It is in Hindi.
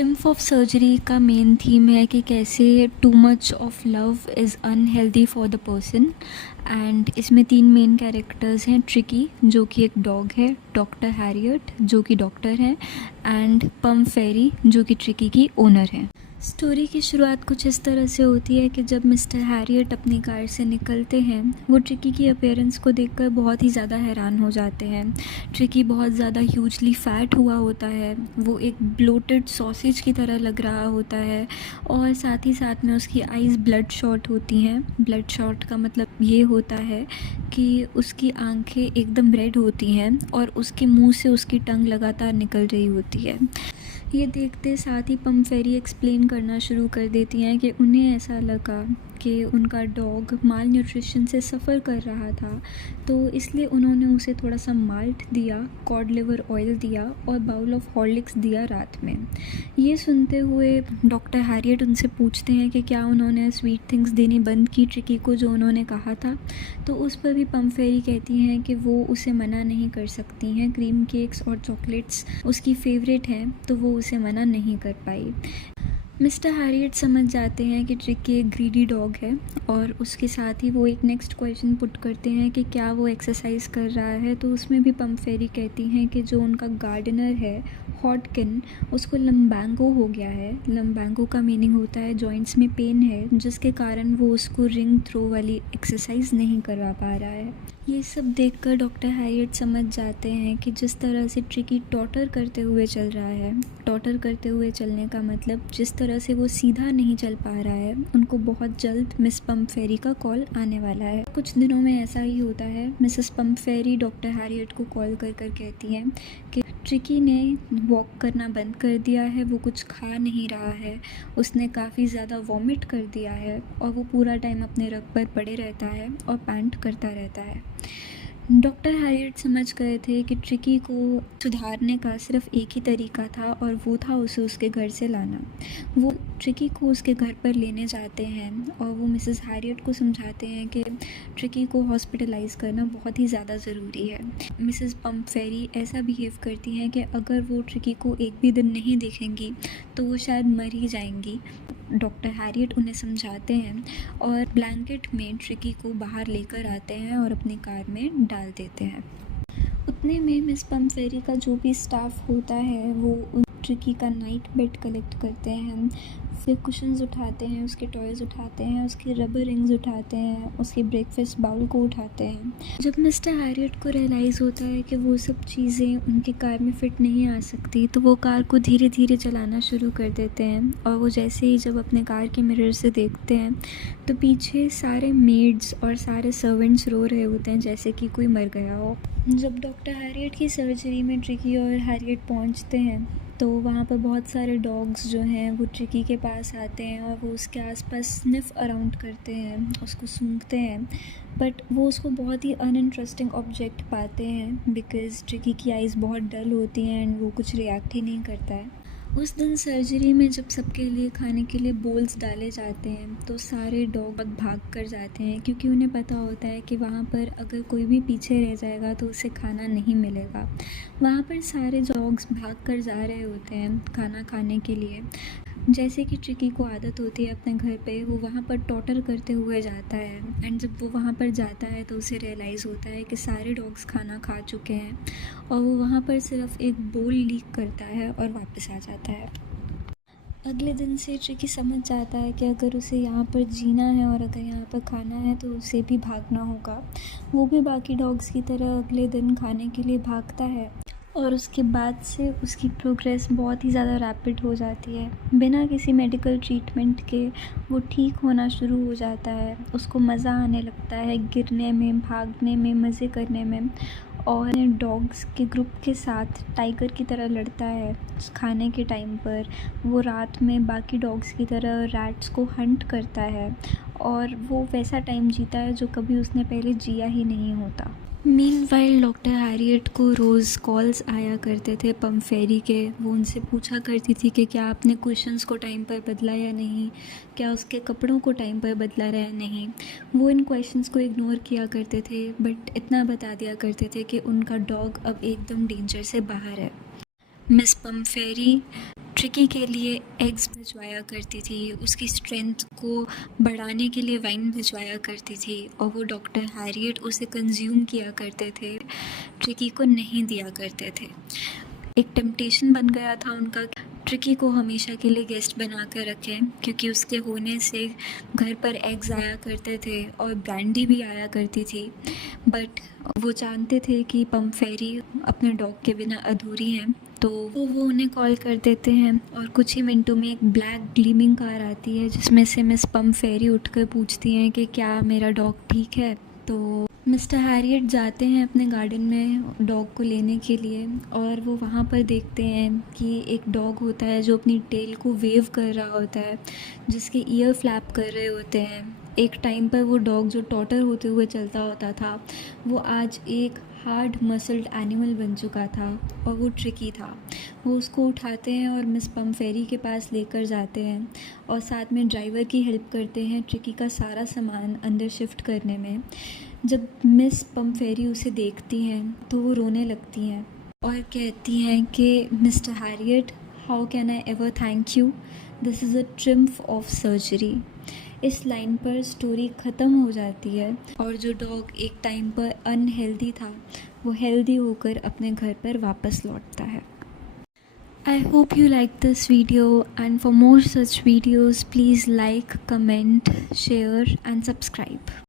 ट्रिम्फ ऑफ सर्जरी का मेन थीम है कि कैसे too much of love is unhealthy for the person. And इसमें 3 मेन कैरेक्टर्स हैं। ट्रिकी जो कि एक डॉग है, डॉक्टर हैरियट जो कि डॉक्टर है, एंड पम फेरी जो कि ट्रिकी की ओनर है। स्टोरी की शुरुआत कुछ इस तरह से होती है कि जब मिस्टर हैरियट अपनी कार से निकलते हैं, वो ट्रिकी की अपीयरेंस को देखकर बहुत ही ज़्यादा हैरान हो जाते हैं। ट्रिकी बहुत ज़्यादा ह्यूजली फ़ैट हुआ होता है, वो एक ब्लोटेड सॉसेज की तरह लग रहा होता है, और साथ ही साथ में उसकी आइज़ ब्लड शॉट होती हैं। ब्लड शॉट का मतलब ये होता है कि उसकी आंखें एकदम रेड होती हैं और उसके मुंह से उसकी टंग लगातार निकल रही होती है। ये देखते साथ ही पम फेरी एक्सप्लेन करना शुरू कर देती हैं कि उन्हें ऐसा लगा कि उनका डॉग माल न्यूट्रिशन से सफ़र कर रहा था, तो इसलिए उन्होंने उसे थोड़ा सा माल्ट दिया, कॉड लिवर ऑयल दिया और बाउल ऑफ हॉर्लिक्स दिया रात में। ये सुनते हुए डॉक्टर हैरियट उनसे पूछते हैं कि क्या उन्होंने स्वीट थिंग्स देनी बंद की ट्रिकी को जो उन्होंने कहा था। तो उस पर भी पम फेरी कहती हैं कि वो उसे मना नहीं कर सकती हैं, क्रीम केक्स और चॉकलेट्स उसकी फेवरेट हैं, तो वो उसे मना नहीं कर पाई। मिस्टर हैरियट समझ जाते हैं कि ट्रिकी एक ग्रीडी डॉग है, और उसके साथ ही वो एक नेक्स्ट क्वेश्चन पुट करते हैं कि क्या वो एक्सरसाइज कर रहा है। तो उसमें भी पम फेरी कहती हैं कि जो उनका गार्डनर है हॉटकिन, उसको लम्बैंगो हो गया है। लम्बैंगो का मीनिंग होता है जॉइंट्स में पेन है, जिसके कारण वो उसको रिंग थ्रो वाली एक्सरसाइज नहीं करवा पा रहा है। ये सब देखकर डॉक्टर हैरियट समझ जाते हैं कि जिस तरह से ट्रिकी टॉटर करते हुए चल रहा है, टॉटर करते हुए चलने का मतलब जिस तरह से वो सीधा नहीं चल पा रहा है, उनको बहुत जल्द मिस पम फेरी का कॉल आने वाला है। कुछ दिनों में ऐसा ही होता है। मिसेस पम फेरी डॉक्टर हैरियट को कॉल कर कर कहती हैं कि ट्रिकी ने वॉक करना बंद कर दिया है, वो कुछ खा नहीं रहा है, उसने काफ़ी ज़्यादा वॉमिट कर दिया है, और वो पूरा टाइम अपने रग पर पड़े रहता है और पैंट करता रहता है। डॉक्टर हैरियट समझ गए थे कि ट्रिकी को सुधारने का सिर्फ एक ही तरीका था, और वो था उसे उसके घर से लाना। वो ट्रिकी को उसके घर पर लेने जाते हैं, और वो मिसेस हैरियट को समझाते हैं कि ट्रिकी को हॉस्पिटलाइज करना बहुत ही ज़्यादा ज़रूरी है। मिसेस पम फेरी ऐसा बिहेव करती हैं कि अगर वो ट्रिकी को एक भी दिन नहीं देखेंगी तो वो शायद मर ही जाएंगी। डॉक्टर हैरियट उन्हें समझाते हैं और ब्लैंकेट में ट्रिकी को बाहर लेकर आते हैं और अपनी कार में डाल देते हैं। उतने में मिस पम फेरी का जो भी स्टाफ होता है वो ट्रिकी का नाइट बेड कलेक्ट करते हैं, फिर कुशन्स उठाते हैं, उसके टॉयज़ उठाते हैं, उसके रबर रिंग्स उठाते हैं, उसके ब्रेकफास्ट बाउल को उठाते हैं। जब मिस्टर हैरियट को रियलाइज़ होता है कि वो सब चीज़ें उनकी कार में फ़िट नहीं आ सकती, तो वो कार को धीरे धीरे चलाना शुरू कर देते हैं। और वो जैसे ही जब अपने कार के मिरर से देखते हैं तो पीछे सारे मेड्स और सारे सर्वेंट्स रो रहे होते हैं जैसे कि कोई मर गया हो। जब डॉक्टर हैरियट की सर्जरी में ट्रिकी और हैरियट पहुंचते हैं तो वहाँ पर बहुत सारे डॉग्स जो हैं वो ट्रिकी के पास आते हैं, और वो उसके आसपास स्निफ़ अराउंड करते हैं, उसको सूंघते हैं, बट वो उसको बहुत ही अनइंटरेस्टिंग ऑब्जेक्ट पाते हैं बिकॉज़ ट्रिकी की आइज़ बहुत डल होती हैं एंड वो कुछ रिएक्ट ही नहीं करता है। उस दिन सर्जरी में जब सबके लिए खाने के लिए बोल्स डाले जाते हैं तो सारे डॉग भाग कर जाते हैं, क्योंकि उन्हें पता होता है कि वहाँ पर अगर कोई भी पीछे रह जाएगा तो उसे खाना नहीं मिलेगा। वहाँ पर सारे डॉग्स भाग कर जा रहे होते हैं खाना खाने के लिए। जैसे कि ट्रिकी को आदत होती है अपने घर पे, वो वहाँ पर टॉटर करते हुए जाता है, एंड जब वो वहाँ पर जाता है तो उसे रियलाइज़ होता है कि सारे डॉग्स खाना खा चुके हैं, और वो वहाँ पर सिर्फ एक बोल लीक करता है और वापस आ जाता है। अगले दिन से ट्रिकी समझ जाता है कि अगर उसे यहाँ पर जीना है और अगर यहाँ पर खाना है तो उसे भी भागना होगा। वो भी बाकी डॉग्स की तरह अगले दिन खाने के लिए भागता है, और उसके बाद से उसकी प्रोग्रेस बहुत ही ज़्यादा रैपिड हो जाती है। बिना किसी मेडिकल ट्रीटमेंट के वो ठीक होना शुरू हो जाता है। उसको मज़ा आने लगता है गिरने में, भागने में, मज़े करने में, और डॉग्स के ग्रुप के साथ टाइगर की तरह लड़ता है। खाने के टाइम पर वो रात में बाकी डॉग्स की तरह रैट्स को हंट करता है, और वो वैसा टाइम जीता है जो कभी उसने पहले जिया ही नहीं होता। मीनवाइल डॉक्टर हैरियट को रोज़ कॉल्स आया करते थे पम फेरी के। वो उनसे पूछा करती थी कि क्या आपने कुशन्स को टाइम पर बदला या नहीं, क्या उसके कपड़ों को टाइम पर बदला या नहीं। वो इन क्वेश्चंस को इग्नोर किया करते थे, बट इतना बता दिया करते थे कि उनका डॉग अब एकदम डेंजर से बाहर है। मिस पम फेरी ट्रिकी के लिए एग्स भिजवाया करती थी, उसकी स्ट्रेंथ को बढ़ाने के लिए वाइन भिजवाया करती थी और वो डॉक्टर हैरियट उसे कंज्यूम किया करते थे, ट्रिकी को नहीं दिया करते थे। एक टेम्पटेशन बन गया था उनका, ट्रिकी को हमेशा के लिए गेस्ट बना कर रखें, क्योंकि उसके होने से घर पर एग्स आया करते थे और ब्रांडी भी आया करती थी। बट वो जानते थे कि पम्फेरी अपने डॉग के बिना अधूरी हैं, तो वो उन्हें कॉल कर देते हैं और कुछ ही मिनटों में एक ब्लैक ग्लीमिंग कार आती है जिसमें से मिस पम्फेरी उठकर पूछती हैं कि क्या मेरा डॉग ठीक है। तो मिस्टर हैरियट जाते हैं अपने गार्डन में डॉग को लेने के लिए और वो वहाँ पर देखते हैं कि एक डॉग होता है जो अपनी टेल को वेव कर रहा होता है, जिसके ईयर फ्लैप कर रहे होते हैं। एक टाइम पर वो डॉग जो टॉटर होते हुए चलता होता था, वो आज एक हार्ड मसल्ड एनिमल बन चुका था और वो ट्रिकी था। वो उसको उठाते हैं और मिस पम्फेरी के पास लेकर जाते हैं और साथ में ड्राइवर की हेल्प करते हैं ट्रिकी का सारा सामान अंदर शिफ्ट करने में। जब मिस पम्फेरी उसे देखती हैं तो वो रोने लगती हैं और कहती हैं कि mister Harriet, how can I ever thank you, this is a triumph of surgery. इस लाइन पर स्टोरी ख़त्म हो जाती है और जो डॉग एक टाइम पर अनहेल्दी था वो हेल्दी होकर अपने घर पर वापस लौटता है। I hope you like this video, and for more such videos please like, comment, share and subscribe.